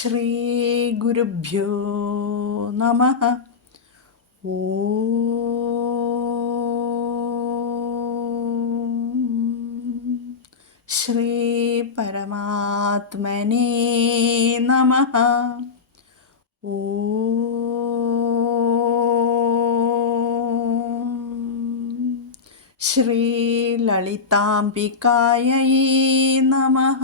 ശ്രീ ഗുരുഭ്യോ നമഃ. ശ്രീ പരമാത്മനേ നമഃ. ശ്രീ ലളിതാംബികായൈ നമഃ.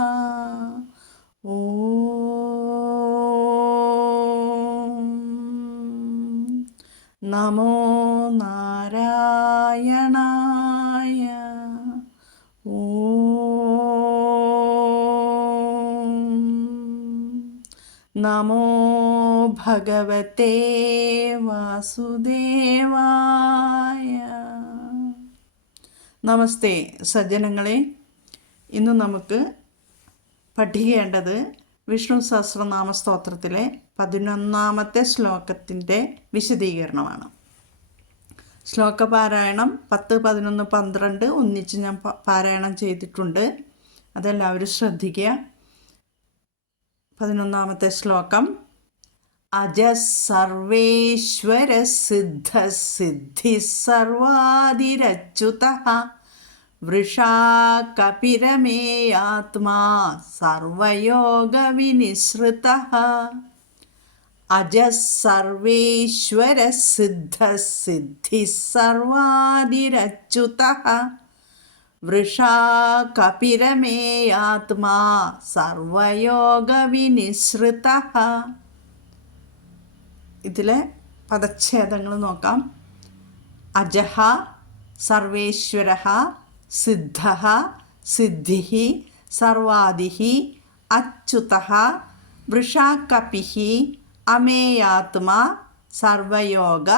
നമോ നാരായണായ. നമോ ഭഗവതേ വാസുദേവായ. നമസ്തേ സജ്ജനങ്ങളെ, ഇന്ന് നമുക്ക് പഠിക്കേണ്ടത് വിഷ്ണു സഹസ്രനാമ സ്തോത്രത്തിലെ 11ാമത്തെ ശ്ലോകത്തിൻ്റെ വിശദീകരണമാണ്. ശ്ലോകപാരായണം 10, 11, 12 ഒന്നിച്ച് ഞാൻ പാരായണം ചെയ്തിട്ടുണ്ട്. അതെല്ലാവരും ശ്രദ്ധിക്കുക. 11ാമത്തെ ശ്ലോകം. അജ സർവേശ്വര സിദ്ധ സിദ്ധി സർവാദിരച്യുതഃ വൃഷാ കപിരമേയാത്മാ സർവയോഗവിനിസൃതഃ. അജ സർവേശ്വര സിദ്ധ സിദ്ധി സർവാദിരച്യുതഃ വൃഷാ കപിരമേയാത്മാ സർവയോഗവിനിസൃതഃ. ഇതിലെ പദച്ഛേദങ്ങൾ നോക്കാം. അജഹ സർവേശ്വരഃ, സിദ്ധഃ സിദ്ധിഃ, സർവാദിഃ, അച്യുതഃ, വൃഷാകപിഃ, അമേയാത്മാ, സർവയോഗ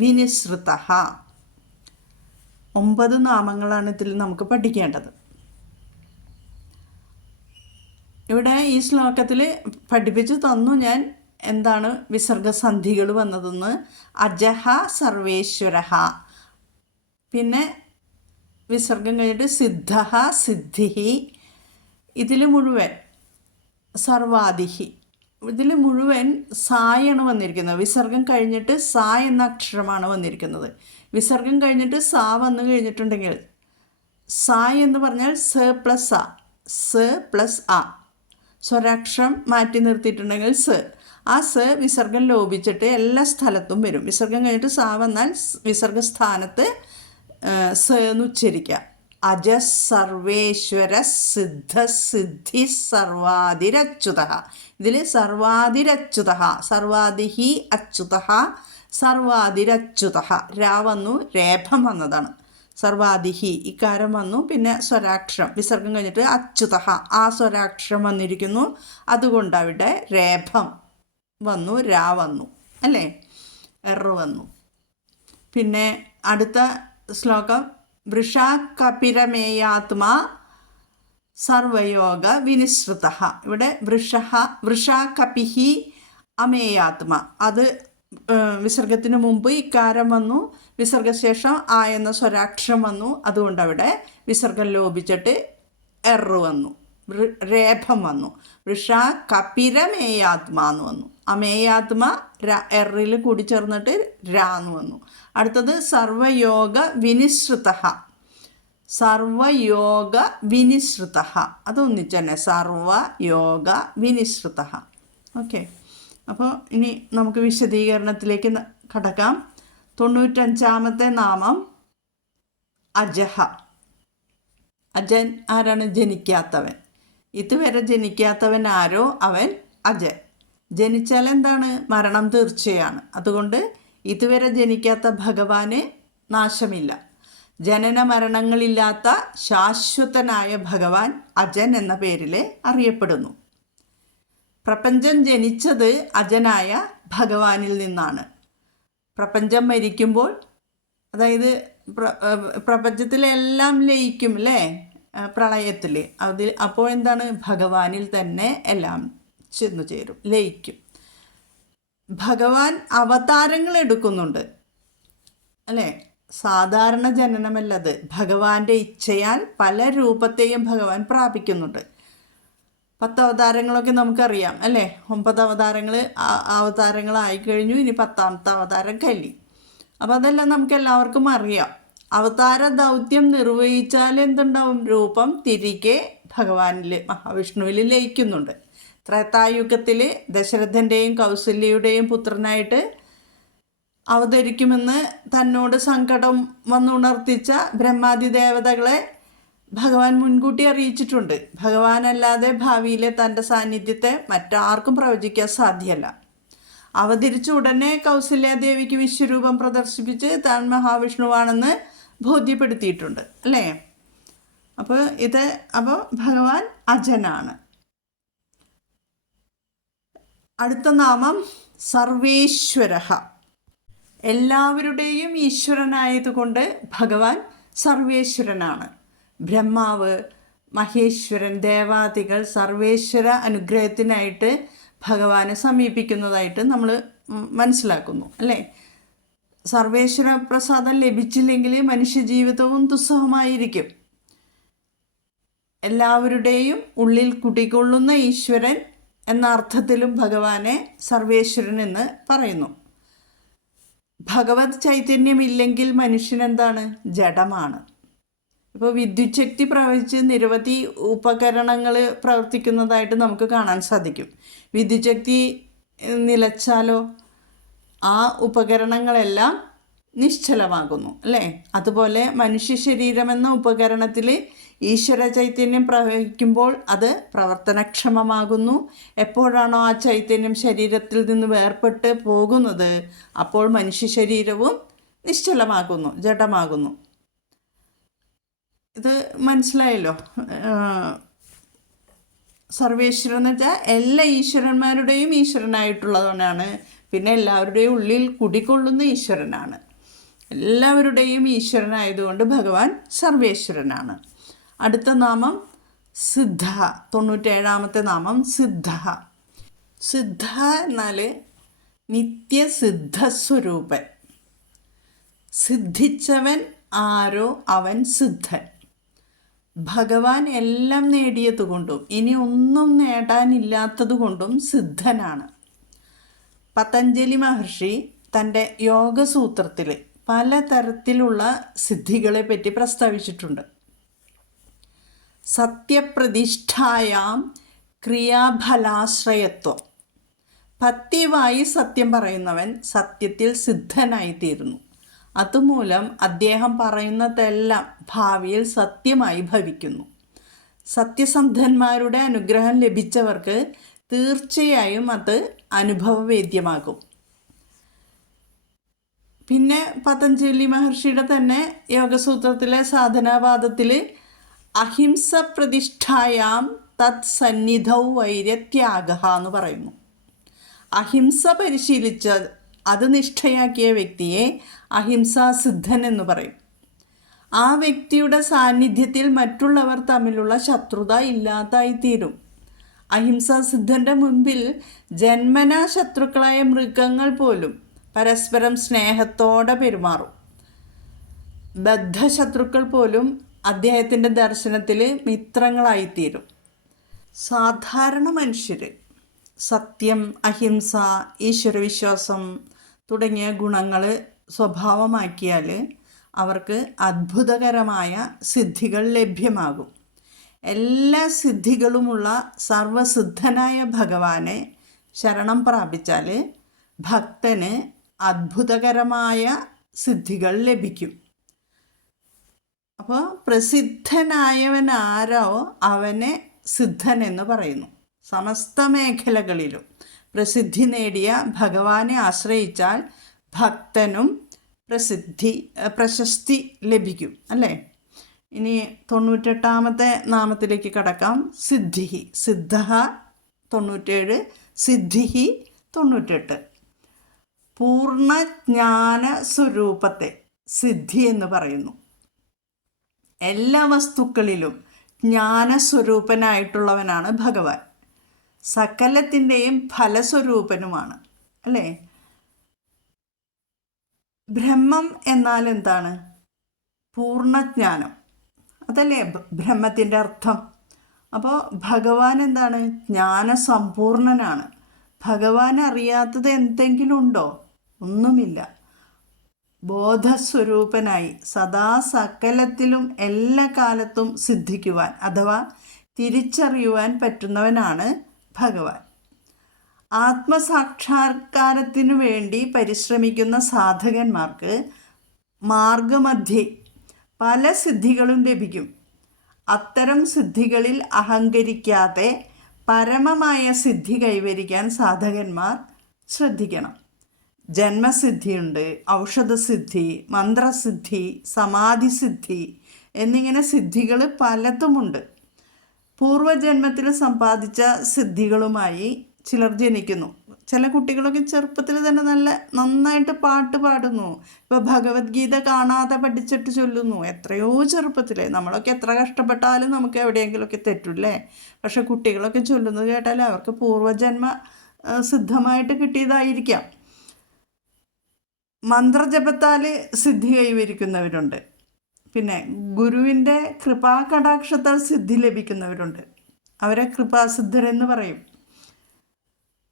വിനിസൃതഃ. 9 നാമങ്ങളാണ് ഇതിൽ നമുക്ക് പഠിക്കേണ്ടത്. ഇവിടെ ഈ ശ്ലോകത്തിൽ പഠിപ്പിച്ചു തന്നു ഞാൻ എന്താണ് വിസർഗസന്ധികൾ വന്നതെന്ന്. അജഹ സർവേശ്വരഃ, പിന്നെ വിസർഗം കഴിഞ്ഞിട്ട് സിദ്ധഃ സിദ്ധിഃ, ഇതിൽ മുഴുവൻ സർവാദിഹി, ഇതിൽ മുഴുവൻ സായാണ് വന്നിരിക്കുന്നത്. വിസർഗം കഴിഞ്ഞിട്ട് സാ എന്ന അക്ഷരമാണ് വന്നിരിക്കുന്നത്. വിസർഗം കഴിഞ്ഞിട്ട് സാ വന്നു കഴിഞ്ഞിട്ടുണ്ടെങ്കിൽ സാ എന്ന് പറഞ്ഞാൽ സ പ്ലസ് ആ, സ പ്ലസ് ആ. സ്വരാക്ഷരം മാറ്റി നിർത്തിയിട്ടുണ്ടെങ്കിൽ സ്, ആ സ് വിസർഗം ലോപിച്ചിട്ട് എല്ലാ സ്ഥലത്തും വരും. വിസർഗം കഴിഞ്ഞിട്ട് സാ വന്നാൽ വിസർഗ സ്ഥാനത്ത് സ എന്ന് ഉച്ചരിക്കുക. അജ സർവേശ്വര സിദ്ധ സിദ്ധി സർവാദിരച്യുതഃ. ഇതിൽ സർവാദിരച്യുതഃ, സർവാദിഹി അച്യുതഃ, സർവാദിരച്യുതഃ. രാ വന്നു, രേഭം വന്നതാണ്. സർവാദിഹി ഇക്കാരം വന്നു, പിന്നെ സ്വരാക്ഷരം വിസർഗം കഴിഞ്ഞിട്ട് അച്യുതഃ, ആ സ്വരാക്ഷരം വന്നിരിക്കുന്നു. അതുകൊണ്ട് അവിടെ രേഭം വന്നു, രാ വന്നു, അല്ലേ, എറ് വന്നു. പിന്നെ അടുത്ത ശ്ലോകം. വൃഷാ കപിരമേയാത്മാ സർവയോഗ വിനിസൃതഃ. ഇവിടെ വൃഷാ കപിഃ അമേയാത്മാ, അത് വിസർഗത്തിന് മുമ്പ് ഇക്കാരം വന്നു, വിസർഗശേഷം ആ എന്ന സ്വരാക്ഷരം വന്നു. അതുകൊണ്ട് അവിടെ വിസർഗം ലോപിച്ചിട്ട് എറ് വന്നു, രേഭം വന്നു. വൃഷാ കപിരമേയാത്മാ എന്ന് വന്നു. അമേയാത്മ എറിൽ കൂടി ചേർന്നിട്ട് രാന്ന് വന്നു. അടുത്തത് സർവയോഗ വിനിസൃതഃ. സർവയോഗ വിനിസൃതഃ, അതൊന്നിച്ച് തന്നെ, സർവയോഗ വിനിസൃതഃ. ഓക്കെ, അപ്പോൾ ഇനി നമുക്ക് വിശദീകരണത്തിലേക്ക് കടക്കാം. 95ാമത്തെ നാമം അജഹ. അജൻ ആരാണ്? ജനിക്കാത്തവൻ. ഇതുവരെ ജനിക്കാത്തവൻ ആരോ അവൻ അജൻ. ജനിച്ചാൽ എന്താണ്? മരണം തീർച്ചയാണ്. അതുകൊണ്ട് ഇതുവരെ ജനിക്കാത്ത ഭഗവാന് നാശമില്ല. ജനന മരണങ്ങളില്ലാത്ത ശാശ്വതനായ ഭഗവാൻ അജൻ എന്ന പേരിൽ അറിയപ്പെടുന്നു. പ്രപഞ്ചം ജനിച്ചത് അജനായ ഭഗവാനിൽ നിന്നാണ്. പ്രപഞ്ചം മരിക്കുമ്പോൾ, അതായത് പ്രപഞ്ചത്തിലെല്ലാം ലയിക്കും അല്ലേ, പ്രളയത്തിൽ. അപ്പോൾ എന്താണ്? ഭഗവാനിൽ തന്നെ എല്ലാം ചെന്നു ചേരും, ലയിക്കും. ഭഗവാൻ അവതാരങ്ങൾ എടുക്കുന്നുണ്ട് അല്ലേ, സാധാരണ ജനനമല്ലത്. ഭഗവാന്റെ ഇച്ഛയാൽ പല രൂപത്തെയും ഭഗവാൻ പ്രാപിക്കുന്നുണ്ട്. 10 അവതാരങ്ങളൊക്കെ നമുക്കറിയാം അല്ലേ. 9 അവതാരങ്ങളായി കഴിഞ്ഞു, ഇനി 10ാമത്തെ അവതാരം കലി. അപ്പം അതെല്ലാം നമുക്ക് എല്ലാവർക്കും അറിയാം. അവതാര ദൗത്യം നിർവഹിച്ചാൽ എന്തുണ്ടാവും? രൂപം തിരികെ ഭഗവാനിൽ, മഹാവിഷ്ണുവിൽ ലയിക്കുന്നുണ്ട്. ത്രേതായുഗത്തിൽ ദശരഥൻ്റെയും കൗസല്യയുടെയും പുത്രനായിട്ട് അവതരിക്കുമെന്ന് തന്നോട് സങ്കടം വന്നുണർത്തിച്ച ബ്രഹ്മാദി ദേവതകളെ ഭഗവാൻ മുൻകൂട്ടി അറിയിച്ചിട്ടുണ്ട്. ഭഗവാനല്ലാതെ ഭാവിയിലെ തൻ്റെ സാന്നിധ്യത്തെ മറ്റാർക്കും പ്രവചിക്കാൻ സാധ്യമല്ല. അവതരിച്ച ഉടനെ കൗസല്യാദേവിക്ക് വിശ്വരൂപം പ്രദർശിപ്പിച്ച് താൻ മഹാവിഷ്ണുവാണെന്ന് ബോധ്യപ്പെടുത്തിയിട്ടുണ്ട് അല്ലേ. അപ്പോൾ ഭഗവാൻ അജനാണ്. അടുത്ത നാമം സർവേശ്വര. എല്ലാവരുടെയും ഈശ്വരനായതുകൊണ്ട് ഭഗവാൻ സർവേശ്വരനാണ്. ബ്രഹ്മാവ്, മഹേശ്വരൻ, ദേവാദികൾ സർവേശ്വര അനുഗ്രഹത്തിനായിട്ട് ഭഗവാനെ സമീപിക്കുന്നതായിട്ട് നമ്മൾ മനസ്സിലാക്കുന്നു അല്ലേ. സർവേശ്വര പ്രസാദം ലഭിച്ചില്ലെങ്കിൽ മനുഷ്യജീവിതവും ദുസ്സഹമായിരിക്കും. എല്ലാവരുടെയും ഉള്ളിൽ കുടികൊള്ളുന്ന ഈശ്വരൻ എന്ന അർത്ഥത്തിലും ഭഗവാനെ സർവേശ്വരൻ എന്ന് പറയുന്നു. ഭഗവത് ചൈതന്യമില്ലെങ്കിൽ മനുഷ്യനെന്താണ്? ജഡമാണ്. ഇപ്പോൾ വിദ്യുച്ഛക്തി പ്രവഹിച്ച് നിരവധി ഉപകരണങ്ങൾ പ്രവർത്തിക്കുന്നതായിട്ട് നമുക്ക് കാണാൻ സാധിക്കും. വിദ്യുച്ഛക്തി നിലച്ചാലോ ആ ഉപകരണങ്ങളെല്ലാം നിശ്ചലമാകുന്നു അല്ലേ. അതുപോലെ മനുഷ്യ ശരീരമെന്ന ഉപകരണത്തിൽ ഈശ്വര ചൈതന്യം പ്രവഹിക്കുമ്പോൾ അത് പ്രവർത്തനക്ഷമമാകുന്നു. എപ്പോഴാണോ ആ ചൈതന്യം ശരീരത്തിൽ നിന്ന് വേർപെട്ട് പോകുന്നത്, അപ്പോൾ മനുഷ്യ ശരീരവും നിശ്ചലമാകുന്നു, ജഡമാകുന്നു. ഇത് മനസ്സിലായല്ലോ. സർവേശ്വരൻ എന്ന് വെച്ചാൽ എല്ലാ ഈശ്വരന്മാരുടെയും ഈശ്വരനായിട്ടുള്ളവനാണ്. പിന്നെ എല്ലാവരുടെയും ഉള്ളിൽ കുടികൊള്ളുന്ന ഈശ്വരനാണ്. എല്ലാവരുടെയും ഈശ്വരനായതുകൊണ്ട് ഭഗവാൻ സർവേശ്വരനാണ്. അടുത്ത നാമം സിദ്ധ. 97ാമത്തെ നാമം സിദ്ധ. സിദ്ധ എന്നാൽ നിത്യസിദ്ധസ്വരൂപൻ. സിദ്ധിച്ചവൻ ആരോ അവൻ സിദ്ധൻ. ഭഗവാൻ എല്ലാം നേടിയതുകൊണ്ടും ഇനി ഒന്നും നേടാനില്ലാത്തതുകൊണ്ടും സിദ്ധനാണ്. പതഞ്ജലി മഹർഷി തൻ്റെ യോഗസൂത്രത്തിൽ പലതരത്തിലുള്ള സിദ്ധികളെ പറ്റി പ്രസ്താവിച്ചിട്ടുണ്ട്. സത്യപ്രതിഷ്ഠായാം ക്രിയാഫലാശ്രയത്വം. പത്യവായി സത്യം പറയുന്നവൻ സത്യത്തിൽ സിദ്ധനായിത്തീരുന്നു. അതുമൂലം അദ്ദേഹം പറയുന്നതെല്ലാം ഭാവിയിൽ സത്യമായി ഭവിക്കുന്നു. സത്യസന്ധന്മാരുടെ അനുഗ്രഹം ലഭിച്ചവർക്ക് തീർച്ചയായും അത് അനുഭവവേദ്യമാകും. പിന്നെ പതഞ്ജലി മഹർഷിയുടെ തന്നെ യോഗസൂത്രത്തിലെ സാധനാപാദത്തിൽ അഹിംസ പ്രതിഷ്ഠായാം തത് സന്നിധൗ വൈര്യത്യാഗ എന്ന് പറയുന്നു. അഹിംസ പരിശീലിച്ച അത് നിഷ്ഠയാക്കിയ വ്യക്തിയെ അഹിംസാസിദ്ധൻ എന്ന് പറയും. ആ വ്യക്തിയുടെ സാന്നിധ്യത്തിൽ മറ്റുള്ളവർ തമ്മിലുള്ള ശത്രുത ഇല്ലാതായിത്തീരും. അഹിംസാസിദ്ധൻ്റെ മുൻപിൽ ജന്മനാ ശത്രുക്കളായ മൃഗങ്ങൾ പോലും പരസ്പരം സ്നേഹത്തോടെ പെരുമാറും. ബദ്ധശത്രുക്കൾ പോലും അദ്ദേഹത്തിൻ്റെ ദർശനത്തിൽ മിത്രങ്ങളായിത്തീരും. സാധാരണ മനുഷ്യർ സത്യം, അഹിംസ, ഈശ്വരവിശ്വാസം തുടങ്ങിയ ഗുണങ്ങൾ സ്വഭാവമാക്കിയാൽ അവർക്ക് അത്ഭുതകരമായ സിദ്ധികൾ ലഭ്യമാകും. എല്ലാ സിദ്ധികളുമുള്ള സർവസിദ്ധനായ ഭഗവാനെ ശരണം പ്രാപിച്ചാൽ ഭക്തന് അത്ഭുതകരമായ സിദ്ധികൾ ലഭിക്കും. അപ്പോൾ പ്രസിദ്ധനായവനാരോ അവനെ സിദ്ധൻ എന്ന് പറയുന്നു. സമസ്ത മേഖലകളിലും പ്രസിദ്ധി നേടിയ ഭഗവാനെ ആശ്രയിച്ചാൽ ഭക്തനും പ്രശസ്തി ലഭിക്കും അല്ലേ. ഇനി 98ാമത്തെ നാമത്തിലേക്ക് കടക്കാം. സിദ്ധിഹി. സിദ്ധ 97, സിദ്ധിഹി 98. പൂർണ്ണജ്ഞാന സ്വരൂപത്തെ സിദ്ധി എന്ന് പറയുന്നു. എല്ലാ വസ്തുക്കളിലും ജ്ഞാനസ്വരൂപനായിട്ടുള്ളവനാണ് ഭഗവാൻ. സകലത്തിൻ്റെയും ഫലസ്വരൂപനുമാണ് അല്ലേ. ബ്രഹ്മം എന്നാൽ എന്താണ്? പൂർണ്ണജ്ഞാനം. അതല്ലേ ബ്രഹ്മത്തിൻ്റെ അർത്ഥം. അപ്പോൾ ഭഗവാൻ എന്താണ്? ജ്ഞാനസമ്പൂർണനാണ്. ഭഗവാൻ അറിയാത്തത് എന്തെങ്കിലും ഉണ്ടോ? ഒന്നുമില്ല. ബോധസ്വരൂപനായി സദാ സകലത്തിലും എല്ലാ കാലത്തും സിദ്ധിക്കുവാൻ അഥവാ തിരിച്ചറിയുവാൻ പറ്റുന്നവനാണ് ഭഗവാൻ. ആത്മസാക്ഷാത്കാരത്തിനു വേണ്ടി പരിശ്രമിക്കുന്ന സാധകന്മാർക്ക് മാർഗമധ്യേ പല സിദ്ധികളും ലഭിക്കും. അത്തരം സിദ്ധികളിൽ അഹങ്കരിക്കാതെ പരമമായ സിദ്ധി കൈവരിക്കാൻ സാധകന്മാർ ശ്രദ്ധിക്കണം. ജന്മസിദ്ധിയുണ്ട്, ഔഷധസിദ്ധി, മന്ത്രസിദ്ധി, സമാധിസിദ്ധി എന്നിങ്ങനെ സിദ്ധികൾ പലതുമുണ്ട്. പൂർവജന്മത്തിൽ സമ്പാദിച്ച സിദ്ധികളുമായി ചിലർ ജനിക്കുന്നു. ചില കുട്ടികളൊക്കെ ചെറുപ്പത്തിൽ തന്നെ നന്നായിട്ട് പാട്ട് പാടുന്നു. ഇപ്പോൾ ഭഗവത്ഗീത കാണാതെ പഠിച്ചിട്ട് ചൊല്ലുന്നു. എത്രയോ ചെറുപ്പത്തിൽ. നമ്മളൊക്കെ എത്ര കഷ്ടപ്പെട്ടാലും നമുക്ക് എവിടെയെങ്കിലുമൊക്കെ തെറ്റില്ലേ. പക്ഷെ കുട്ടികളൊക്കെ ചൊല്ലുന്നത് കേട്ടാൽ അവർക്ക് പൂർവജന്മ സിദ്ധമായിട്ട് കിട്ടിയതായിരിക്കാം. മന്ത്രജപത്താൽ സിദ്ധി കൈവരിക്കുന്നവരുണ്ട്. പിന്നെ ഗുരുവിൻ്റെ കൃപാകടാക്ഷത്താൽ സിദ്ധി ലഭിക്കുന്നവരുണ്ട്. അവരെ കൃപാസിദ്ധരെന്ന് പറയും.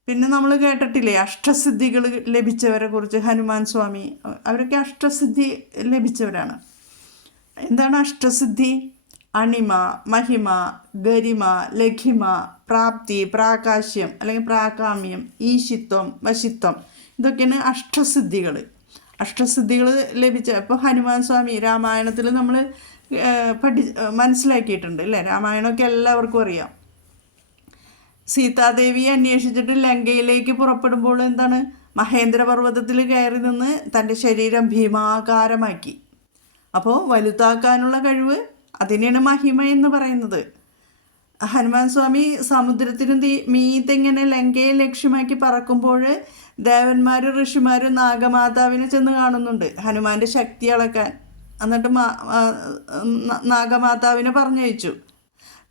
പിന്നെ നമ്മൾ കേട്ടിട്ടില്ലേ അഷ്ടസിദ്ധികൾ ലഭിച്ചവരെ കുറിച്ച്? ഹനുമാൻ സ്വാമി അവരൊക്കെ അഷ്ടസിദ്ധി ലഭിച്ചവരാണ്. എന്താണ് അഷ്ടസിദ്ധി? അണിമ, മഹിമ, ഗരിമ, ലഘിമ, പ്രാപ്തി, പ്രാകാശ്യം അല്ലെങ്കിൽ പ്രാകാമ്യം, ഈശിത്വം, വശിത്വം, ഇതൊക്കെയാണ് അഷ്ടസിദ്ധികൾ. അഷ്ടസിദ്ധികൾ ലഭിച്ച ഇപ്പോൾ ഹനുമാൻ സ്വാമി രാമായണത്തിൽ നമ്മൾ മനസ്സിലാക്കിയിട്ടുണ്ട് അല്ലേ? രാമായണമൊക്കെ എല്ലാവർക്കും അറിയാം. സീതാദേവിയെ അന്വേഷിച്ചിട്ട് ലങ്കയിലേക്ക് പുറപ്പെടുമ്പോൾ എന്താണ്? മഹേന്ദ്രപർവ്വതത്തിൽ കയറി നിന്ന് തൻ്റെ ശരീരം ഭീമാകാരമാക്കി. അപ്പോൾ വലുതാക്കാനുള്ള കഴിവ്, അതിനെയാണ് മഹിമ എന്ന് പറയുന്നത്. ഹനുമാൻ സ്വാമി സമുദ്രത്തിനും മീതിങ്ങനെ ലങ്കയെ ലക്ഷ്യമാക്കി പറക്കുമ്പോൾ ദേവന്മാരും ഋഷിമാരും നാഗമാതാവിനെ ചെന്ന് കാണുന്നുണ്ട് ഹനുമാൻ്റെ ശക്തി അളക്കാൻ. എന്നിട്ട് നാഗമാതാവിനെ പറഞ്ഞയച്ചു.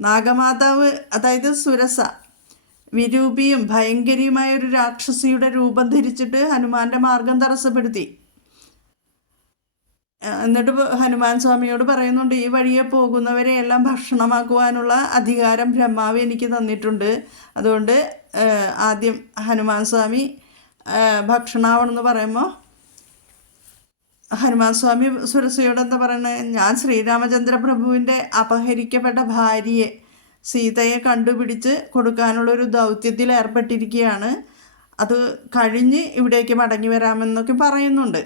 നാഗമാതാവ് അതായത് സുരസ വിരൂപിയും ഭയങ്കരിയുമായ ഒരു രാക്ഷസിയുടെ രൂപം ധരിച്ചിട്ട് ഹനുമാന്റെ മാർഗം തടസ്സപ്പെടുത്തി. എന്നിട്ട് ഹനുമാൻ സ്വാമിയോട് പറയുന്നുണ്ട്, ഈ വഴിയെ പോകുന്നവരെ എല്ലാം ഭക്ഷണമാക്കുവാനുള്ള അധികാരം ബ്രഹ്മാവ് എനിക്ക് തന്നിട്ടുണ്ട്. അതുകൊണ്ട് ആദ്യം ഹനുമാൻ സ്വാമി ഭക്ഷണമാവണമെന്ന് പറയുമ്പോൾ ഹനുമാൻ സ്വാമി സുരസയോട് എന്താ പറയുന്നത്? ഞാൻ ശ്രീരാമചന്ദ്ര പ്രഭുവിൻ്റെ അപഹരിക്കപ്പെട്ട ഭാര്യയെ സീതയെ കണ്ടുപിടിച്ച് കൊടുക്കാനുള്ളൊരു ദൗത്യത്തിൽ ഏർപ്പെട്ടിരിക്കുകയാണ്. അത് കഴിഞ്ഞ് ഇവിടേക്ക് മടങ്ങി വരാമെന്നൊക്കെ പറയുന്നുണ്ട്.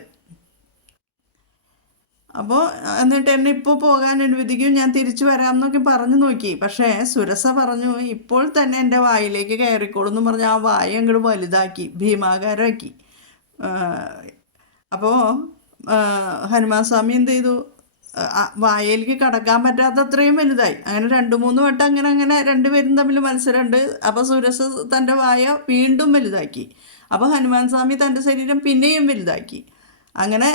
അപ്പോൾ എന്നിട്ട് എന്നെ ഇപ്പോൾ പോകാൻ അനുവദിക്കും, ഞാൻ തിരിച്ചു വരാമെന്നൊക്കെ പറഞ്ഞു നോക്കി. പക്ഷേ സുരസ പറഞ്ഞു, ഇപ്പോൾ തന്നെ എൻ്റെ വായിലേക്ക് കയറിക്കോളൂ എന്ന് പറഞ്ഞ് ആ വായ അങ്ങോട്ട് വലുതാക്കി, ഭീമാകാരമാക്കി. അപ്പോൾ ഹനുമാൻ സ്വാമി എന്ത് ചെയ്തു? വായയിലേക്ക് കടക്കാൻ പറ്റാത്തത്രയും വലുതായി. അങ്ങനെ 2-3 വട്ടം അങ്ങനെ രണ്ടുപേരും തമ്മിൽ മത്സരമുണ്ട്. അപ്പോൾ സുരസ തൻ്റെ വായ വീണ്ടും വലുതാക്കി. അപ്പോൾ ഹനുമാൻ സ്വാമി തൻ്റെ ശരീരം പിന്നെയും വലുതാക്കി. അങ്ങനെ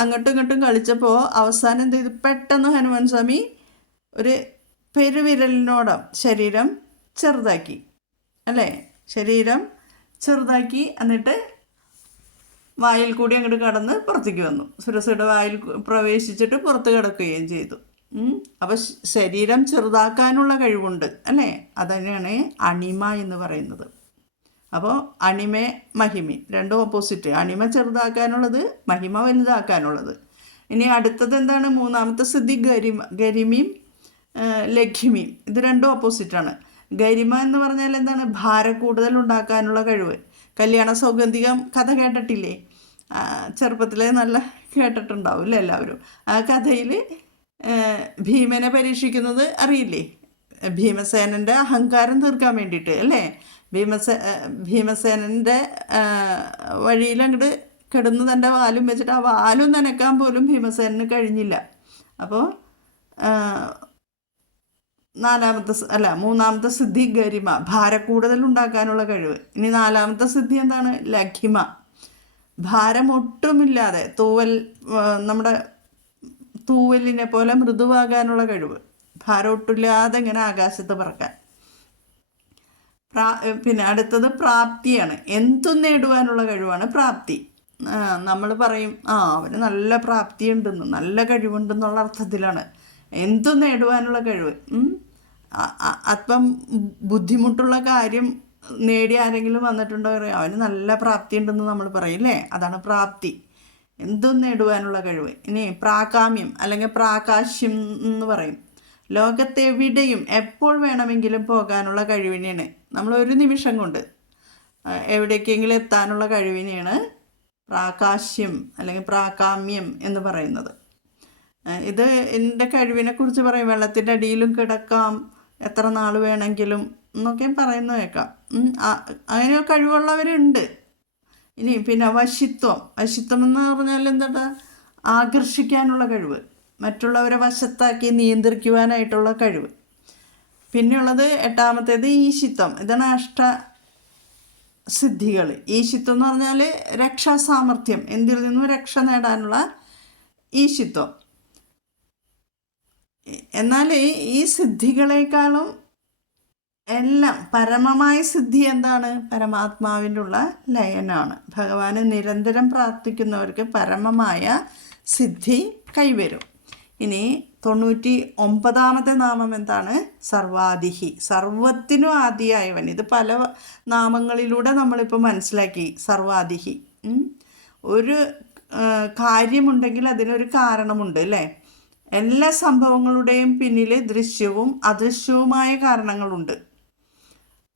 അങ്ങോട്ടും ഇങ്ങോട്ടും കളിച്ചപ്പോൾ അവസാനം എന്ത് ചെയ്തു? പെട്ടെന്ന് ഹനുമാൻ സ്വാമി ഒരു പെരുവിരലിനോടം ശരീരം ചെറുതാക്കി അല്ലേ? ശരീരം ചെറുതാക്കി എന്നിട്ട് വായിൽ കൂടി അങ്ങോട്ട് കടന്ന് പുറത്തേക്ക് വന്നു. സുരസയുടെ വായിൽ പ്രവേശിച്ചിട്ട് പുറത്ത് കിടക്കുകയും ചെയ്തു. അപ്പോൾ ശരീരം ചെറുതാക്കാനുള്ള കഴിവുണ്ട് അല്ലേ? അതന്നെയാണ് അണിമ എന്ന് പറയുന്നത്. അപ്പോൾ അണിമ മഹിമ രണ്ടും ഓപ്പോസിറ്റ്. അണിമ ചെറുതാക്കാനുള്ളത്, മഹിമ വലുതാക്കാനുള്ളത്. ഇനി അടുത്തത് എന്താണ്? മൂന്നാമത്തെ സിദ്ധി ഗരിമയും ലഘിമയും. ഇത് രണ്ടും ഓപ്പോസിറ്റാണ്. ഗരിമ എന്ന് പറഞ്ഞാൽ എന്താണ്? ഭാരം കൂടുതൽ ഉണ്ടാക്കാനുള്ള കഴിവ്. കല്യാണ സൗഗന്ധികം കഥ കേട്ടിട്ടില്ലേ? ചെറുപ്പത്തിലെ നല്ല കേട്ടിട്ടുണ്ടാവില്ല എല്ലാവരും. ആ കഥയിൽ ഭീമനെ പരീക്ഷിക്കുന്നത് അറിയില്ലേ? ഭീമസേനൻ്റെ അഹങ്കാരം തീർക്കാൻ വേണ്ടിയിട്ട് അല്ലേ? ഭീമസേനൻ്റെ വഴിയിൽ അങ്ങോട്ട് കിടന്ന് തൻ്റെ വാലും വെച്ചിട്ട് ആ വാലും നനക്കാൻ പോലും ഭീമസേനന് കഴിഞ്ഞില്ല. അപ്പോൾ മൂന്നാമത്തെ സിദ്ധി ഗരിമ, ഭാരം കൂടുതൽ ഉണ്ടാക്കാനുള്ള കഴിവ്. ഇനി നാലാമത്തെ സിദ്ധി എന്താണ്? ലഘിമ, ഭാരം ഒട്ടുമില്ലാതെ നമ്മുടെ തൂവലിനെ പോലെ മൃദുവാകാനുള്ള കഴിവ്. ഭാരം ഒട്ടുമില്ലാതെ ഇങ്ങനെ ആകാശത്ത് പറക്കാൻ. പിന്നെ അടുത്തത് പ്രാപ്തിയാണ്. എന്തും നേടുവാനുള്ള കഴിവാണ് പ്രാപ്തി. നമ്മൾ പറയും അവന് നല്ല പ്രാപ്തി ഉണ്ടെന്ന്, നല്ല കഴിവുണ്ടെന്നുള്ള അർത്ഥത്തിലാണ്. എന്തും നേടുവാനുള്ള കഴിവ്. അപ്പം ബുദ്ധിമുട്ടുള്ള കാര്യം നേടി ആരെങ്കിലും വന്നിട്ടുണ്ടോ പറയും അവന് നല്ല പ്രാപ്തി ഉണ്ടെന്ന് നമ്മൾ പറയില്ലേ, അതാണ് പ്രാപ്തി, എന്തും നേടുവാനുള്ള കഴിവ്. ഇനി പ്രാകാമ്യം അല്ലെങ്കിൽ പ്രാകാശ്യം എന്ന് പറയും. ലോകത്തെവിടെയും എപ്പോൾ വേണമെങ്കിലും പോകാനുള്ള കഴിവിനെയാണ് നമ്മൾ ഒരു നിമിഷം കൊണ്ട് എവിടേക്കെങ്കിലും എത്താനുള്ള കഴിവിനെയാണ് പ്രാകാശ്യം അല്ലെങ്കിൽ പ്രാകാമ്യം എന്ന് പറയുന്നത്. ഇത് എൻ്റെ കഴിവിനെക്കുറിച്ച് പറയും. വെള്ളത്തിൻ്റെ അടിയിലും കിടക്കാം, എത്ര നാൾ വേണമെങ്കിലും എന്നൊക്കെ പറയുന്നത് കേൾക്കാം. അങ്ങനെ കഴിവുള്ളവരുണ്ട്. ഇനി പിന്നെ വശിത്വം. വശിത്വം എന്ന് പറഞ്ഞാൽ എന്താ, ആകർഷിക്കാനുള്ള കഴിവ്, മറ്റുള്ളവരെ വശത്താക്കി നിയന്ത്രിക്കുവാനായിട്ടുള്ള കഴിവ്. പിന്നെയുള്ളത് എട്ടാമത്തേത് ഈശിത്വം. ഇതാണ് അഷ്ടസിദ്ധികൾ. ഈശിത്വം എന്ന് പറഞ്ഞാൽ രക്ഷാസാമർഥ്യം, എന്തിൽ നിന്നും രക്ഷ നേടാനുള്ള ഈശിത്വം. എന്നാൽ ഈ സിദ്ധികളെക്കാളും എല്ലാം പരമമായ സിദ്ധി എന്താണ്? പരമാത്മാവിൻ്റെ ഉള്ള ലയനാണ്. ഭഗവാനെ നിരന്തരം പ്രാർത്ഥിക്കുന്നവർക്ക് പരമമായ സിദ്ധി കൈവരും. ഇനി 99ാമത്തെ നാമം എന്താണ്? സർവാദിഹി, സർവത്തിനും ആദിയായവൻ. ഇത് പല നാമങ്ങളിലൂടെ നമ്മളിപ്പോൾ മനസ്സിലാക്കി. സർവാദിഹി, ഒരു കാര്യമുണ്ടെങ്കിൽ അതിനൊരു കാരണമുണ്ട് അല്ലേ? എല്ലാ സംഭവങ്ങളുടെയും പിന്നിൽ ദൃശ്യവും അദൃശ്യവുമായ കാരണങ്ങളുണ്ട്.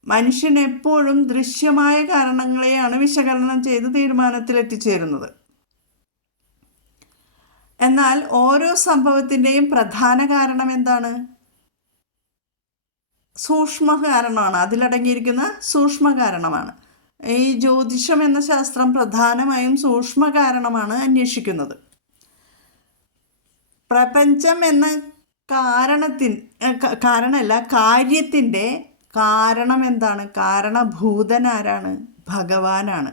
മനുഷ്യൻ എപ്പോഴും ദൃശ്യമായ കാരണങ്ങളെയാണ് വിശകലനം ചെയ്ത് തീരുമാനത്തിലെത്തിച്ചേരുന്നത്. എന്നാൽ ഓരോ സംഭവത്തിൻ്റെയും പ്രധാന കാരണം എന്താണ്? സൂക്ഷ്മ കാരണമാണ്, അതിലടങ്ങിയിരിക്കുന്ന സൂക്ഷ്മ കാരണമാണ്. ഈ ജ്യോതിഷം എന്ന ശാസ്ത്രം പ്രധാനമായും സൂക്ഷ്മ കാരണമാണ് അന്വേഷിക്കുന്നത്. പ്രപഞ്ചം എന്ന കാര്യത്തിൻ്റെ കാരണം എന്താണ്? കാരണഭൂതനാരാണ്? ഭഗവാനാണ്.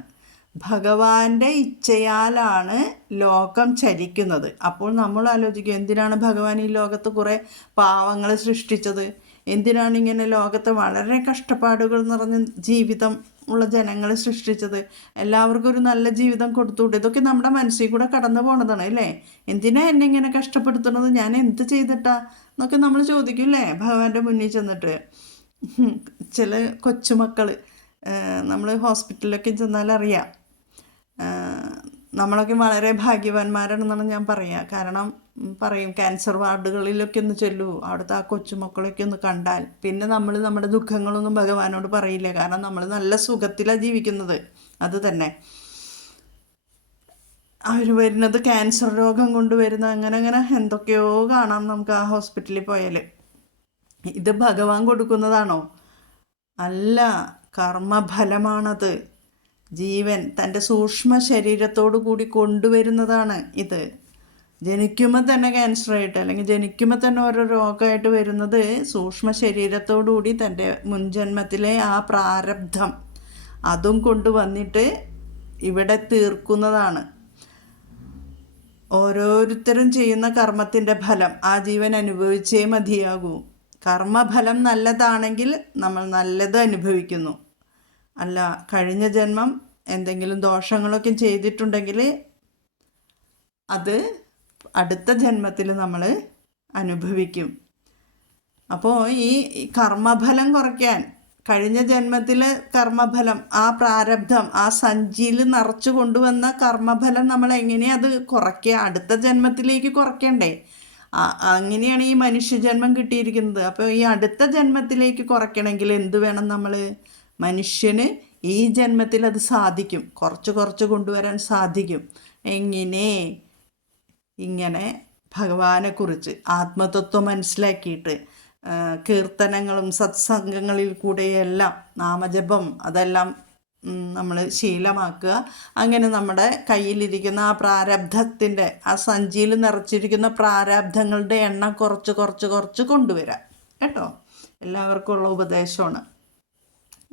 ഭഗവാന്റെ ഇച്ഛയാലാണ് ലോകം ചരിക്കുന്നത്. അപ്പോൾ നമ്മൾ ആലോചിക്കും, എന്തിനാണ് ഭഗവാൻ ഈ ലോകത്ത് കുറേ പാവങ്ങളെ സൃഷ്ടിച്ചത്? എന്തിനാണ് ഇങ്ങനെ ലോകത്ത് വളരെ കഷ്ടപ്പാടുകൾ നിറഞ്ഞ ജീവിതം ഉള്ള ജനങ്ങളെ സൃഷ്ടിച്ചത്? എല്ലാവർക്കും ഒരു നല്ല ജീവിതം കൊടുത്തുകൂടെ? ഇതൊക്കെ നമ്മുടെ മനസ്സിൽ കൂടെ കടന്നു പോണതാണ് അല്ലേ? എന്തിനാ എന്നെ ഇങ്ങനെ കഷ്ടപ്പെടുത്തുന്നത്? ഞാൻ എന്ത് ചെയ്തിട്ടാ എന്നൊക്കെ നമ്മൾ ചോദിക്കില്ലേ ഭഗവാന്റെ മുന്നിൽ ചെന്നിട്ട്. ചില കൊച്ചുമക്കൾ, നമ്മൾ ഹോസ്പിറ്റലിലൊക്കെ ചെന്നാൽ അറിയാം, നമ്മളൊക്കെ വളരെ ഭാഗ്യവാന്മാരാണെന്നാണ് ഞാൻ പറയുക. കാരണം പറയും, ക്യാൻസർ വാർഡുകളിലൊക്കെ ഒന്ന് ചെല്ലൂ, അവിടുത്തെ ആ കൊച്ചുമക്കളൊക്കെ ഒന്ന് കണ്ടാൽ പിന്നെ നമ്മൾ നമ്മുടെ ദുഃഖങ്ങളൊന്നും ഭഗവാനോട് പറയില്ല. കാരണം നമ്മൾ നല്ല സുഖത്തിലാണ് ജീവിക്കുന്നത്. അത് തന്നെ അവർ വരുന്നത് ക്യാൻസർ രോഗം കൊണ്ടുവരുന്ന അങ്ങനെ എന്തൊക്കെയോ കാണാം നമുക്ക് ആ ഹോസ്പിറ്റലിൽ പോയാൽ. ഇത് ഭഗവാൻ കൊടുക്കുന്നതാണോ? അല്ല, കർമ്മഫലമാണത്. ജീവൻ തൻ്റെ സൂക്ഷ്മ ശരീരത്തോടു കൂടി കൊണ്ടുവരുന്നതാണ് ഇത്. ജനിക്കുമ്പോൾ തന്നെ ക്യാൻസറായിട്ട് അല്ലെങ്കിൽ ജനിക്കുമ്പോൾ തന്നെ ഓരോ രോഗമായിട്ട് വരുന്നത് സൂക്ഷ്മ ശരീരത്തോടു കൂടി തൻ്റെ മുൻജന്മത്തിലെ ആ പ്രാരബ്ധം അതും കൊണ്ടുവന്നിട്ട് ഇവിടെ തീർക്കുന്നതാണ്. ഓരോരുത്തരും ചെയ്യുന്ന കർമ്മത്തിൻ്റെ ഫലം ആ ജീവൻ അനുഭവിച്ചേ മതിയാകൂ. കർമ്മഫലം നല്ലതാണെങ്കിൽ നമ്മൾ നല്ലത് അനുഭവിക്കുന്നു. അല്ല, കഴിഞ്ഞ ജന്മം എന്തെങ്കിലും ദോഷങ്ങളൊക്കെ ചെയ്തിട്ടുണ്ടെങ്കിൽ അത് അടുത്ത ജന്മത്തിൽ നമ്മൾ അനുഭവിക്കും. അപ്പോൾ ഈ കർമ്മഫലം കുറയ്ക്കാൻ, കഴിഞ്ഞ ജന്മത്തിൽ കർമ്മഫലം, ആ പ്രാരബ്ധം ആ സഞ്ചിയിൽ നിറച്ചു കൊണ്ടുവന്ന കർമ്മഫലം നമ്മൾ എങ്ങനെയാണ് അത് കുറയ്ക്കുക? അടുത്ത ജന്മത്തിലേക്ക് കുറയ്ക്കണ്ടേ? അങ്ങനെയാണ് ഈ മനുഷ്യജന്മം കിട്ടിയിരിക്കുന്നത്. അപ്പോൾ ഈ അടുത്ത ജന്മത്തിലേക്ക് കുറയ്ക്കണമെങ്കിൽ എന്ത് വേണം? നമ്മൾ മനുഷ്യന് ഈ ജന്മത്തിൽ അത് സാധിക്കും, കുറച്ച് കൊണ്ടുവരാൻ സാധിക്കും. എങ്ങനെ? ഇങ്ങനെ ഭഗവാനെക്കുറിച്ച് ആത്മതത്വം മനസ്സിലാക്കിയിട്ട് കീർത്തനങ്ങളും സത്സംഗങ്ങളിൽ കൂടെയെല്ലാം നാമജപം അതെല്ലാം നമ്മൾ ശീലമാക്കുക. അങ്ങനെ നമ്മുടെ കയ്യിലിരിക്കുന്ന ആ പ്രാരബ്ധത്തിൻ്റെ ആ സഞ്ചിയിൽ നിറച്ചിരിക്കുന്ന പ്രാരബ്ധങ്ങളുടെ എണ്ണം കുറച്ച് കൊണ്ടുവരാം കേട്ടോ. എല്ലാവർക്കും ഉള്ള ഉപദേശമാണ്.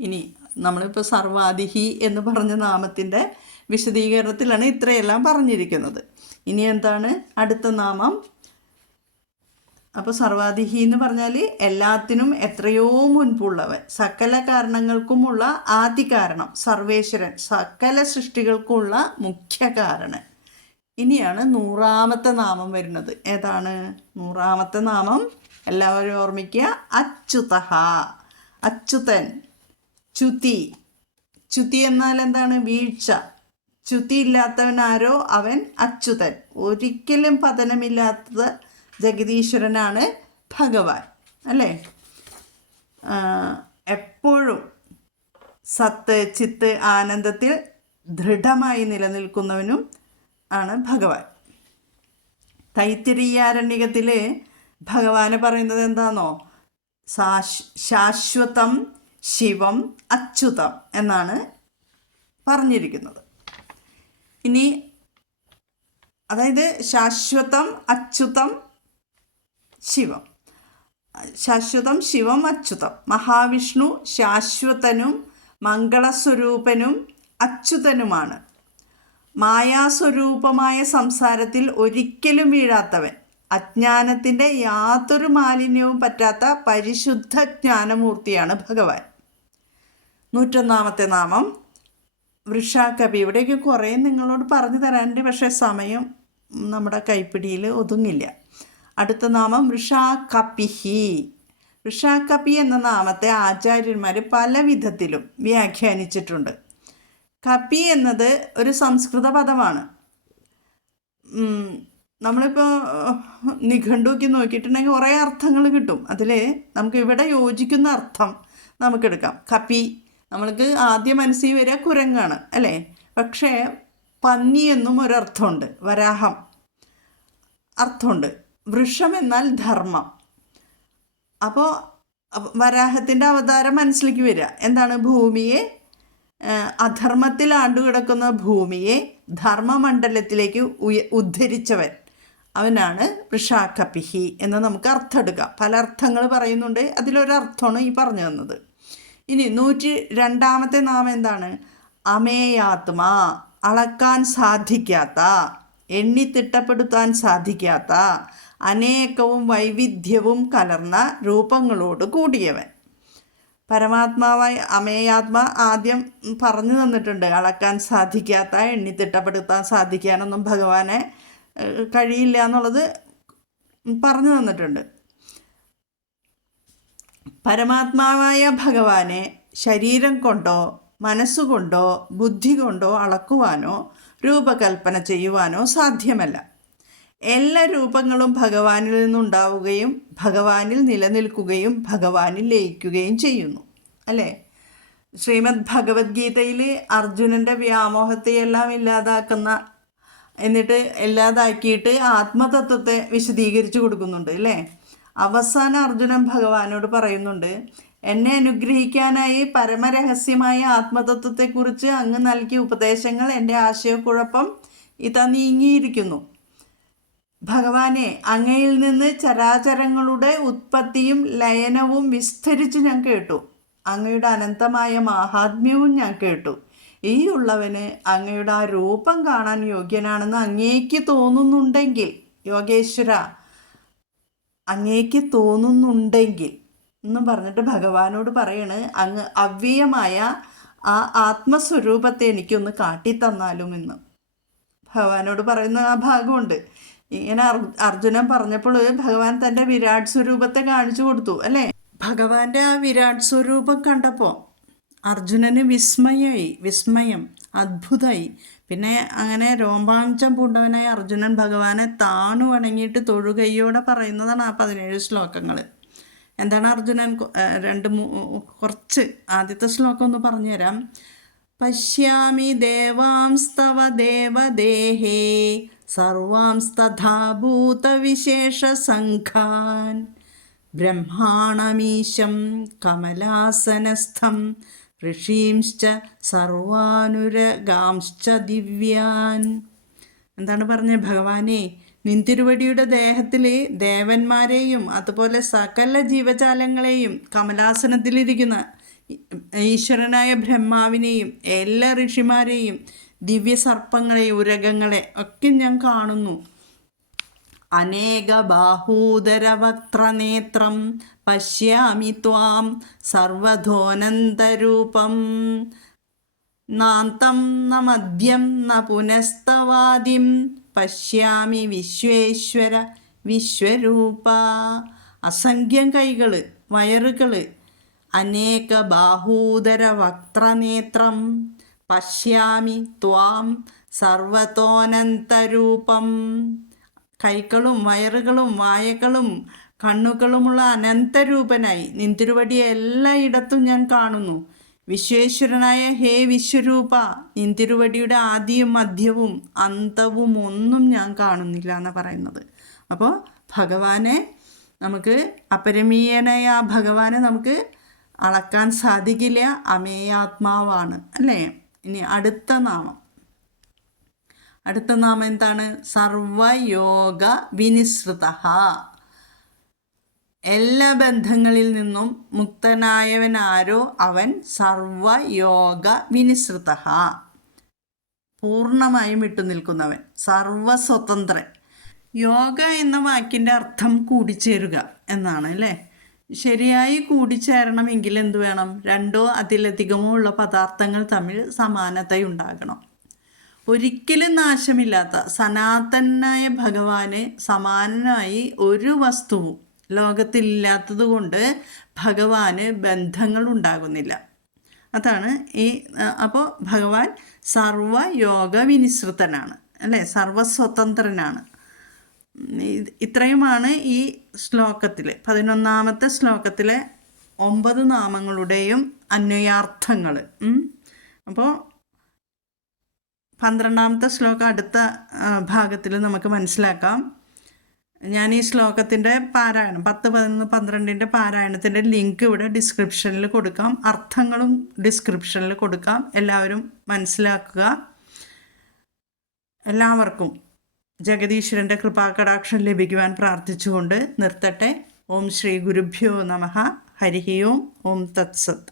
ഇനി നമ്മളിപ്പോൾ സർവാദിഹി എന്ന് പറഞ്ഞ നാമത്തിൻ്റെ വിശദീകരണത്തിലാണ് ഇത്രയെല്ലാം പറഞ്ഞിരിക്കുന്നത്. ഇനി എന്താണ് അടുത്ത നാമം? അപ്പോൾ സർവാദിഹി എന്ന് പറഞ്ഞാൽ എല്ലാത്തിനും എത്രയോ മുൻപുള്ളവൻ, സകല കാരണങ്ങൾക്കുമുള്ള ആദി കാരണം, സർവേശ്വരൻ, സകല സൃഷ്ടികൾക്കുമുള്ള മുഖ്യ കാരണൻ. ഇനിയാണ് 100ാമത്തെ നാമം വരുന്നത്. ഏതാണ് 100ാമത്തെ നാമം? എല്ലാവരും ഓർമ്മിക്കുക. അച്യുതഃ, അച്യുതൻ. ച്യുതി, ച്യുതി എന്നാൽ എന്താണ്? വീഴ്ച. ച്യുതി ഇല്ലാത്തവനാരോ അവൻ അച്യുതൻ. ഒരിക്കലും പതനമില്ലാത്ത ജഗദീശ്വരനാണ് ഭഗവാൻ, അല്ലേ? എപ്പോഴും സത്ത് ചിത്ത് ആനന്ദത്തിൽ ദൃഢമായി നിലനിൽക്കുന്നവനും ആണ് ഭഗവാൻ. തൈത്തിരീയാരണ്യകത്തിൽ ഭഗവാന് പറയുന്നത് എന്താണെന്നോ? ശാശ്വതം ശിവം അച്യുതം എന്നാണ് പറഞ്ഞിരിക്കുന്നത്. ഇനി അതായത് ശാശ്വതം അച്യുതം ശിവം, ശാശ്വതം ശിവം അച്യുതം. മഹാവിഷ്ണു ശാശ്വതനും മംഗളസ്വരൂപനും അച്യുതനുമാണ്. മായാസ്വരൂപമായ സംസാരത്തിൽ ഒരിക്കലും വീഴാത്തവൻ, അജ്ഞാനത്തിൻ്റെ യാതൊരു മാലിന്യവും പറ്റാത്ത പരിശുദ്ധ ജ്ഞാനമൂർത്തിയാണ് ഭഗവാൻ. 101ാമത്തെ നാമം വൃഷാകപി. ഇവിടേക്ക് കുറേ നിങ്ങളോട് പറഞ്ഞു തരാനുണ്ട്, പക്ഷേ സമയം നമ്മുടെ കൈപ്പിടിയിൽ ഒതുങ്ങില്ല. അടുത്ത നാമം വൃഷാകപിഹി. വൃഷാകപി എന്ന നാമത്തെ ആചാര്യന്മാർ പല വിധത്തിലും വ്യാഖ്യാനിച്ചിട്ടുണ്ട്. കപി എന്നത് ഒരു സംസ്കൃത പദമാണ്. നമ്മളിപ്പോൾ നിഘണ്ടുവൊക്കെ നോക്കിയിട്ടുണ്ടെങ്കിൽ കുറേ അർത്ഥങ്ങൾ കിട്ടും. അതിൽ നമുക്ക് ഇവിടെ യോജിക്കുന്ന അർത്ഥം നമുക്കെടുക്കാം. കപി നമ്മൾക്ക് ആദ്യം മനസ്സിൽ വരിക കുരങ്ങാണ്, അല്ലേ? പക്ഷേ പന്നി എന്നും ഒരർത്ഥമുണ്ട്, വരാഹം അർത്ഥമുണ്ട്. വൃഷം എന്നാൽ ധർമ്മം. അപ്പോൾ വരാഹത്തിൻ്റെ അവതാരം മനസ്സിലേക്ക് വരിക എന്താണ്? ഭൂമിയെ, അധർമ്മത്തിൽ ആണ്ടുകിടക്കുന്ന ഭൂമിയെ ധർമ്മമണ്ഡലത്തിലേക്ക് ഉദ്ധരിച്ചവൻ, അവനാണ് വൃഷാകപിഹി എന്ന് നമുക്ക് അർത്ഥം എടുക്കാം. പല അർത്ഥങ്ങൾ പറയുന്നുണ്ട്, അതിലൊരർത്ഥമാണ് ഈ പറഞ്ഞു തന്നത്. ഇനി 102ാമത്തെ നാമം എന്താണ്? അമേയാത്മാ. അളക്കാൻ സാധിക്കാത്ത, എണ്ണിത്തിട്ടപ്പെടുത്താൻ സാധിക്കാത്ത, അനേകവും വൈവിധ്യവും കലർന്ന രൂപങ്ങളോട് കൂടിയവൻ. പരമാത്മാവായ അമേയാത്മ ആദ്യം പറഞ്ഞു തന്നിട്ടുണ്ട്. അളക്കാൻ സാധിക്കാത്ത, എണ്ണിത്തിട്ടപ്പെടുത്താൻ സാധിക്കാനൊന്നും ഭഗവാനെ കഴിയില്ല എന്നുള്ളത് പറഞ്ഞു തന്നിട്ടുണ്ട്. പരമാത്മാവായ ഭഗവാനെ ശരീരം കൊണ്ടോ മനസ്സുകൊണ്ടോ ബുദ്ധി കൊണ്ടോ അളക്കുവാനോ രൂപകൽപ്പന ചെയ്യുവാനോ സാധ്യമല്ല. എല്ലാ രൂപങ്ങളും ഭഗവാനിൽ നിന്നുണ്ടാവുകയും ഭഗവാനിൽ നിലനിൽക്കുകയും ഭഗവാനിൽ ലയിക്കുകയും ചെയ്യുന്നു, അല്ലേ? ശ്രീമദ് ഭഗവത്ഗീതയിൽ അർജുനൻ്റെ വ്യാമോഹത്തെയെല്ലാം ഇല്ലാതാക്കിയിട്ട് ആത്മതത്വത്തെ വിശദീകരിച്ചു കൊടുക്കുന്നുണ്ട്, അല്ലേ? അവസാനം അർജുനൻ ഭഗവാനോട് പറയുന്നുണ്ട്, എന്നെ അനുഗ്രഹിക്കാനായി പരമരഹസ്യമായ ആത്മതത്വത്തെക്കുറിച്ച് അങ്ങ് നൽകിയ ഉപദേശങ്ങൾ എൻ്റെ ആശയക്കുഴപ്പം ഇതാ നീങ്ങിയിരിക്കുന്നു. ഭഗവാനെ, അങ്ങയിൽ നിന്ന് ചരാചരങ്ങളുടെ ഉത്പത്തിയും ലയനവും വിസ്തരിച്ച് ഞാൻ കേട്ടു. അങ്ങയുടെ അനന്തമായ മാഹാത്മ്യവും ഞാൻ കേട്ടു. ഈ ഉള്ളവന് അങ്ങയുടെ ആ രൂപം കാണാൻ യോഗ്യനാണെന്ന് അങ്ങേക്ക് തോന്നുന്നുണ്ടെങ്കിൽ, യോഗേശ്വര അങ്ങേക്ക് തോന്നുന്നുണ്ടെങ്കിൽ എന്നും പറഞ്ഞിട്ട് ഭഗവാനോട് പറയണ്, അങ്ങ് അവ്യയമായ ആ ആത്മസ്വരൂപത്തെ എനിക്കൊന്ന് കാട്ടിത്തന്നാലും എന്ന് ഭഗവാനോട് പറയുന്ന ആ ഭാഗമുണ്ട്. ഇങ്ങനെ അർജുനൻ പറഞ്ഞപ്പോൾ ഭഗവാൻ തൻ്റെ വിരാട് സ്വരൂപത്തെ കാണിച്ചു കൊടുത്തു, അല്ലേ? ഭഗവാന്റെ ആ വിരാട് സ്വരൂപം കണ്ടപ്പോൾ അർജുനന് വിസ്മയം, അത്ഭുതമായി. പിന്നെ അങ്ങനെ രോമാഞ്ചം പൂണ്ടവനായ അർജുനൻ ഭഗവാനെ താണു വണങ്ങിയിട്ട് തൊഴുകയോടെ പറയുന്നതാണ് ആ 17 ശ്ലോകങ്ങൾ. എന്താണ് അർജുനൻ? കുറച്ച് ആദ്യത്തെ ശ്ലോകം ഒന്ന് പറഞ്ഞുതരാം. പശ്യാമി ദേവാംസ്തവ ദേവദേഹേ സർവാംസ്തഥാ ഭൂതവിശേഷസംഘാൻ ബ്രഹ്മാണമീശം കമലാസനസ്ഥം ഋഷീംശ്ച സർവാനുരഗാംശ്ച ദിവ്യാൻ. എന്താണ് പറഞ്ഞത്? ഭഗവാനെ, നിന്തിരുവടിയുടെ ദേഹത്തിൽ ദേവന്മാരെയും അതുപോലെ സകല ജീവജാലങ്ങളെയും കമലാസനത്തിലിരിക്കുന്ന ഈശ്വരനായ ബ്രഹ്മാവിനെയും എല്ലാ ഋഷിമാരെയും ദിവ്യസർപ്പങ്ങളെ ഉരകങ്ങളെ ഒക്കെ ഞാൻ കാണുന്നു. അനേക ബാഹൂദരവക്ത്രനേത്രം പശ്യാമി ത്വാം സർവധോനന്തരൂപം നാന്തം ന മദ്യം ന പുനസ്തവാദിം പശ്യാമി വിശ്വേശ്വര വിശ്വരൂപ. അസംഖ്യം കൈകൾ, വയറുകൾ, അനേക ബാഹൂദര വക്ത്രനേത്രം, പശ്യാമി ത്വാം സർവതോനന്തരൂപം. കൈകളും വയറുകളും വായകളും കണ്ണുകളുമുള്ള അനന്തരൂപനായി നിന്തിരുവടി എല്ലായിടത്തും ഞാൻ കാണുന്നു. വിശ്വേശ്വരനായ ഹേ വിശ്വരൂപ, നിന്തിരുവടിയുടെ ആദിയും മധ്യവും അന്തവും ഒന്നും ഞാൻ കാണുന്നില്ല എന്നാണ് പറയുന്നത്. അപ്പോൾ ഭഗവാനെ നമുക്ക്, അപരിമീയനായ ആ ഭഗവാനെ നമുക്ക് അളക്കാൻ സാധിക്കില്ല. അമേയാത്മാവാണ് അല്ലേ. ഇനി അടുത്ത നാമം എന്താണ്? സർവയോഗ വിനിസൃത. എല്ലാ ബന്ധങ്ങളിൽ നിന്നും മുക്തനായവനാരോ അവൻ സർവയോഗ വിനിസൃത, പൂർണ്ണമായും വിട്ടുനിൽക്കുന്നവൻ, സർവസ്വതന്ത്രൻ. യോഗ എന്ന വാക്കിൻ്റെ അർത്ഥം കൂടിച്ചേരുക എന്നാണ് അല്ലേ. ശരിയായി കൂടിച്ചേരണമെങ്കിൽ എന്ത് വേണം? രണ്ടോ അതിലധികമോ ഉള്ള പദാർത്ഥങ്ങൾ തമ്മിൽ സമാനതയുണ്ടാകണം. ഒരിക്കലും നാശമില്ലാത്ത സനാതനായ ഭഗവാന് സമാനമായി ഒരു വസ്തുവും ലോകത്തിലില്ലാത്തത് കൊണ്ട് ഭഗവാന് ബന്ധങ്ങൾ ഉണ്ടാകുന്നില്ല. അതാണ് ഈ. അപ്പോൾ ഭഗവാൻ സർവയോഗ വിനിസൃതനാണ് അല്ലേ, സർവസ്വതന്ത്രനാണ്. ഇത്രയുമാണ് ഈ ശ്ലോകത്തിൽ, 11ാമത്തെ ശ്ലോകത്തിലെ 9 നാമങ്ങളുടെയും അന്വയാർത്ഥങ്ങൾ. അപ്പോൾ 12ാമത്തെ ശ്ലോകം അടുത്ത ഭാഗത്തിൽ നമുക്ക് മനസ്സിലാക്കാം. ഞാൻ ഈ ശ്ലോകത്തിൻ്റെ പാരായണം 10, 11, 12ൻ്റെ പാരായണത്തിൻ്റെ ലിങ്ക് ഇവിടെ ഡിസ്ക്രിപ്ഷനിൽ കൊടുക്കാം, അർത്ഥങ്ങളും ഡിസ്ക്രിപ്ഷനിൽ കൊടുക്കാം. എല്ലാവരും മനസ്സിലാക്കുക. എല്ലാവർക്കും ജഗദീശ്വരൻ്റെ കൃപാകടാക്ഷം ലഭിക്കുവാൻ പ്രാർത്ഥിച്ചുകൊണ്ട് നിർത്തട്ടെ. ഓം ശ്രീ ഗുരുഭ്യോ നമഃ. ഹരി ഓം. ഓം തത്സത്.